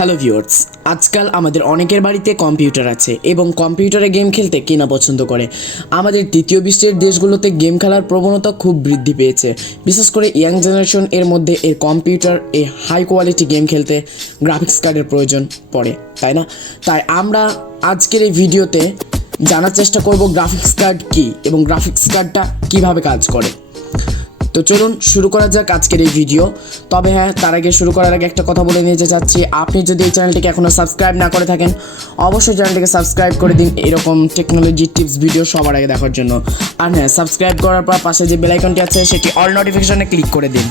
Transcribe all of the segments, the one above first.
Hello viewers, আজকাল আমাদের অনেকের বাড়িতে কম্পিউটার আছে এবং কম্পিউটারে গেম খেলতে কে না পছন্দ করে। আমাদের তৃতীয় বিশ্বের দেশগুলোতে গেম খেলার প্রবণতা খুব বৃদ্ধি পেয়েছে, বিশেষ করে ইয়াং জেনারেশন এর মধ্যে এর কম্পিউটার হাই কোয়ালিটি গেম খেলতে গ্রাফিক্স কার্ডের প্রয়োজন পড়ে, তাই না? তাই আমরা আজকের এই ভিডিওতে জানার চেষ্টা করব গ্রাফিক্স কার্ড কী এবং গ্রাফিক্স কার্ডটা কীভাবে কাজ করে। তো চলুন শুরু করা যাক আজকের এই ভিডিও। তবে হ্যাঁ, তার আগে শুরু করার আগে একটা কথা বলে নিতে চাচ্ছি, আপনি যদি এই চ্যানেলটিকে এখনও সাবস্ক্রাইব না করে থাকেন অবশ্যই চ্যানেলটিকে সাবস্ক্রাইব করে দিন এরকম টেকনোলজি টিপস ভিডিও সবার আগে দেখার জন্য। আর হ্যাঁ, সাবস্ক্রাইব করার পর পাশে যে বেল আইকনটি আছে সেটি অল নোটিফিকেশনে ক্লিক করে দিন।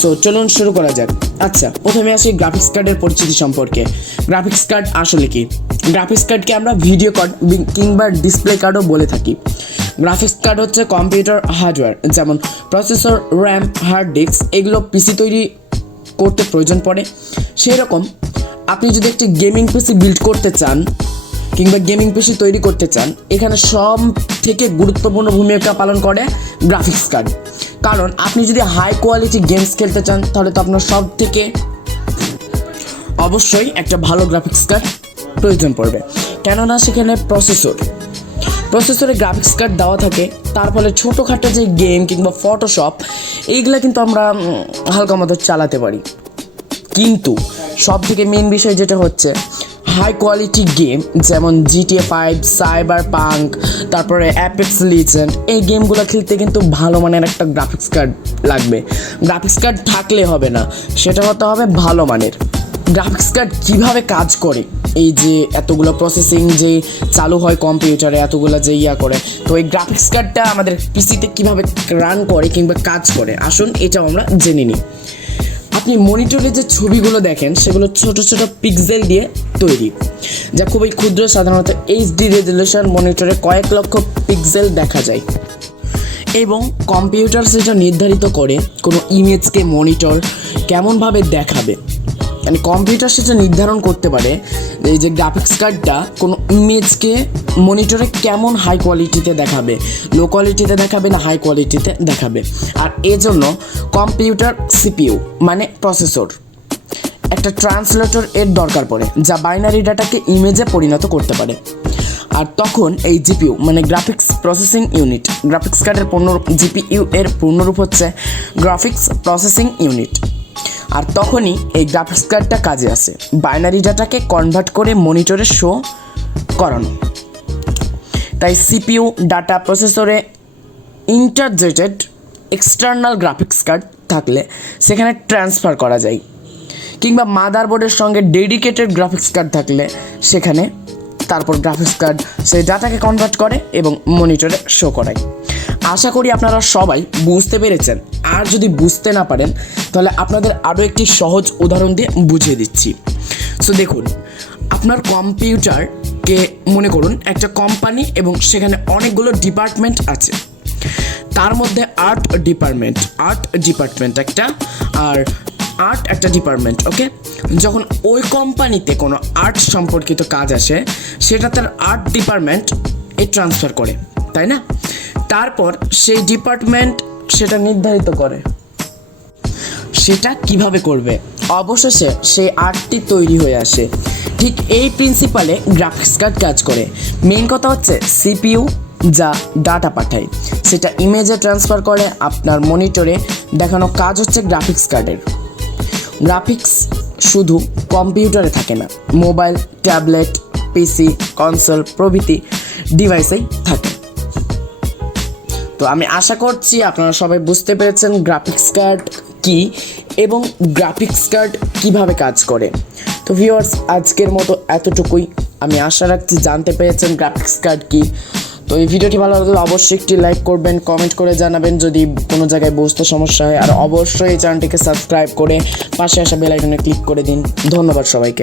সো চলুন শুরু করা যাক। আচ্ছা, প্রথমে আসি গ্রাফিক্স কার্ডের পরিচিতি সম্পর্কে। গ্রাফিক্স কার্ড আসলে কি? গ্রাফিক্স কার্ডকে আমরা ভিডিও কার্ড কিংবা ডিসপ্লে কার্ডও বলে থাকি। গ্রাফিক্স কার্ড হচ্ছে কম্পিউটার হার্ডওয়্যার, যেমন প্রসেসর, র্যাম, হার্ড ডিস্ক, এগুলো পিসি তৈরি করতে প্রয়োজন পড়ে। সেই রকম আপনি যদি একটি গেমিং পিসি বিল্ড করতে চান কিংবা গেমিং পিসি তৈরি করতে চান, এখানে সব থেকে গুরুত্বপূর্ণ ভূমিকা পালন করে গ্রাফিক্স কার্ড। কারণ আপনি যদি হাই কোয়ালিটি গেমস খেলতে চান তাহলে তো আপনার সব থেকে অবশ্যই একটা ভালো গ্রাফিক্স কার্ড প্রয়োজন পড়বে, কেননা সেখানে প্রসেসরে গ্রাফিক্স কার্ড দেওয়া থাকে। তার ফলে ছোটোখাটো যে গেম কিংবা ফটোশপ এইগুলো কিন্তু আমরা হালকা মতো চালাতে পারি। কিন্তু সব থেকে মেন বিষয় যেটা হচ্ছে হাই কোয়ালিটি গেম, যেমন GTA 5, সাইবার পাঙ্ক, তারপরে অ্যাপেক্স লিজেন্ড, এই গেমগুলো খেলতে কিন্তু ভালো মানের একটা গ্রাফিক্স কার্ড লাগবে। গ্রাফিক্স কার্ড থাকলে হবে না, সেটা হতে হবে ভালো মানের। গ্রাফিক্স কার্ড কীভাবে কাজ করে, এই যে এতগুলো প্রসেসিং যে চালু হয় কম্পিউটারে, এতগুলো যে করে, তো এই গ্রাফিক্স কার্ডটা আমাদের পিসিতে কীভাবে রান করে কিংবা কাজ করে, আসুন এটাও আমরা জেনে নিই। আপনি মনিটরে যে ছবিগুলো দেখেন সেগুলো ছোট ছোট পিক্সেল দিয়ে তৈরি, যা খুবই ক্ষুদ্র। সাধারণত HD রেজলিউশন মনিটরে কয়েক লক্ষ পিক্সেল দেখা যায় এবং কম্পিউটার সেটা নির্ধারিত করে কোনো ইমেজকে মনিটর কেমনভাবে দেখাবে। মানে কম্পিউটার সেটা নির্ধারণ করতে পারে এই যে গ্রাফিক্স কার্ডটা কোনো ইমেজকে মনিটরে কেমন হাই কোয়ালিটিতে দেখাবে, লো কোয়ালিটিতে দেখাবে না হাই কোয়ালিটিতে দেখাবে। আর এজন্য কম্পিউটার CPU মানে প্রসেসর একটা ট্রান্সলেটর এর দরকার পড়ে, যা বাইনারি ডাটাকে ইমেজে পরিণত করতে পারে। আর তখন এই GPU মানে গ্রাফিক্স প্রসেসিং ইউনিট, গ্রাফিক্স কার্ডের GPU এর পূর্ণরূপ হচ্ছে গ্রাফিক্স প্রসেসিং ইউনিট। আর তখনই এই গ্রাফিক্স কার্ডটা কাজে আসে বাইনারি ডাটাকে কনভার্ট করে মনিটরে শো করানো। তাই CPU ডাটা প্রসেসরে ইন্টারজেটেড এক্সটার্নাল গ্রাফিক্স কার্ড থাকলে সেখানে ট্রান্সফার করা যায়, কিংবা মাদারবোর্ডের সঙ্গে ডেডিকেটেড গ্রাফিক্স কার্ড থাকলে সেখানে তারপর গ্রাফিক্স কার্ড সেই ডাটাকে কনভার্ট করে এবং মনিটরে শো করায়। আশা করি আপনারা সবাই বুঝতে পেরেছেন। আর যদি বুঝতে না পারেন তাহলে আপনাদের আরও একটি সহজ উদাহরণ দিয়ে বুঝিয়ে দিচ্ছি। সো দেখুন, আপনার কম্পিউটারকে মনে করুন একটা কোম্পানি এবং সেখানে অনেকগুলো ডিপার্টমেন্ট আছে। তার মধ্যে আর্ট ডিপার্টমেন্ট একটা, আর আর্ট একটা ডিপার্টমেন্ট। ওকে, যখন ওই কোম্পানিতে কোনো আর্ট সম্পর্কিত কাজ আসে সেটা তার আর্ট ডিপার্টমেন্ট ট্রান্সফার করে, তাই না? তারপর সেই ডিপার্টমেন্ট সেটা নির্ধারিত করে সেটা কিভাবে করবে, অবশেষে সেই আর্টটি তৈরি হয়ে আসে। ঠিক এই প্রিন্সিপালে গ্রাফিক্স কার্ড কাজ করে। মেন কথা হচ্ছে CPU যা ডাটা পাঠায় সেটা ইমেজে ট্রান্সফার করে আপনার মনিটরে দেখানো কাজ হচ্ছে গ্রাফিক্স কার্ডের। গ্রাফিক্স শুধু কম্পিউটারে থাকে না, মোবাইল, ট্যাবলেট, PC, কনসোল প্রভৃতি ডিভাইসেই থাকে। তো আমি আশা করছি আপনারা সবাই বুঝতে পেরেছেন গ্রাফিক্স কার্ড কী এবং গ্রাফিক্স কার্ড কীভাবে কাজ করে। তো ভিউয়ার্স, আজকের মতো এতটুকুই। আমি আশা রাখছি জানতে পেরেছেন গ্রাফিক্স কার্ড কী। তো এই ভিডিওটি ভালো লাগলে অবশ্যই একটি লাইক করবেন, কমেন্ট করে জানাবেন যদি কোনো জায়গায় বুঝতে সমস্যা হয়। আর অবশ্যই এই চ্যানেলটিকে সাবস্ক্রাইব করে পাশে আসা বেল আইকনে ক্লিক করে দিন। ধন্যবাদ সবাইকে।